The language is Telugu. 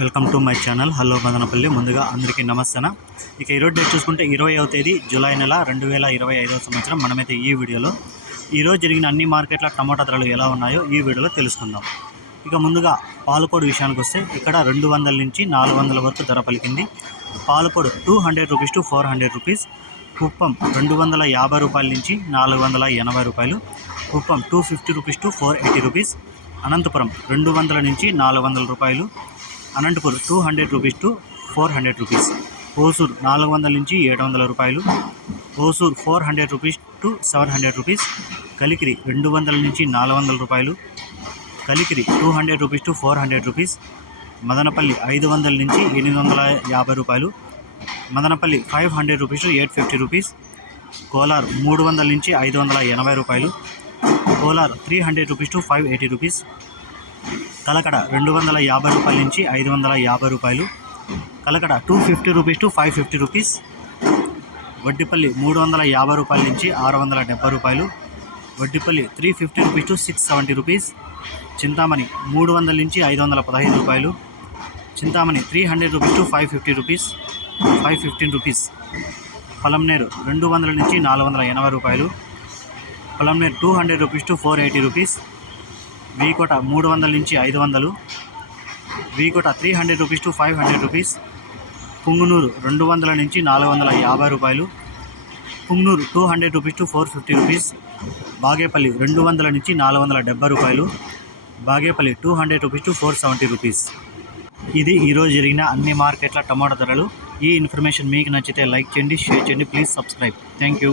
Welcome to my channel. Hello Madanapalle. ముందుగా అందరికీ నమస్తేన? ఇక ఈరోజు డేట్ చూసుకుంటే ఇరవైవ తేదీ జూలై నెల రెండు వేల ఇరవై ఐదవ సంవత్సరం. మనమైతే ఈ వీడియోలో ఈరోజు జరిగిన అన్ని మార్కెట్ల టమాటా ధరలు ఎలా ఉన్నాయో ఈ వీడియోలో తెలుసుకుందాం. ఇక ముందుగా పాలకోడు విషయానికి వస్తే ఇక్కడ రెండు వందల నుంచి నాలుగు వందల వరకు ధర పలికింది. Palakodu two hundred rupees to four hundred rupees. Kuppam రెండు వందల యాభై రూపాయల నుంచి నాలుగు వందల ఎనభై రూపాయలు. Kuppam two fifty rupees to four eighty rupees. Anantapuram రెండు వందల నుంచి నాలుగు వందల రూపాయలు. Anantapur two hundred rupees to four hundred rupees. Hosur నాలుగు వందల నుంచి ఏడు వందల రూపాయలు. Hosur four hundred rupees to seven hundred rupees. Kalikiri రెండు వందల నుంచి నాలుగు వందల రూపాయలు. Kalikiri two hundred rupees to four hundred rupees. Madanapalle ఐదు వందల నుంచి ఎనిమిది వందల యాభై రూపాయలు. Madanapalle five hundred rupees to eight fifty rupees. Kolar మూడు వందల నుంచి ఐదు వందల ఎనభై రూపాయలు. Kolar three hundred rupees to five eighty rupees. Kalakada రెండు వందల యాభై రూపాయల నుంచి ఐదు వందల యాభై రూపాయలు. Kalakada two fifty rupees to five fifty rupees Vaddipalli మూడు వందల యాభై రూపాయల నుంచి ఆరు వందల డెబ్బై రూపాయలు. Vaddipalli three fifty rupees to six seventy rupees Chintamani మూడు వందల నుంచి ఐదు వందల పదహైదు రూపాయలు. Chintamani three hundred rupees to five fifty rupees five fifteen rupees Palamaner రెండు వందల నుంచి నాలుగు వందల ఎనభై రూపాయలు. Palamaner two hundred rupees to four eighty rupees V Kota మూడు వందల నుంచి ఐదు వందలు V Kota three hundred rupees to five hundred rupees Punganur రెండు వందల నుంచి నాలుగు వందల యాభై రూపాయలు Punganur two hundred rupees to four fifty rupees Bagepalli రెండు వందల నుంచి నాలుగు వందల డెబ్బై రూపాయలు Bagepalli two hundred rupees to four seventy rupees ఇది ఈరోజు జరిగిన అన్ని మార్కెట్ల టమాటా ధరలు. ఈ ఇన్ఫర్మేషన్ మీకు నచ్చితే లైక్ చేయండి షేర్ చేయండి ప్లీజ్ సబ్స్క్రైబ్. Thank you.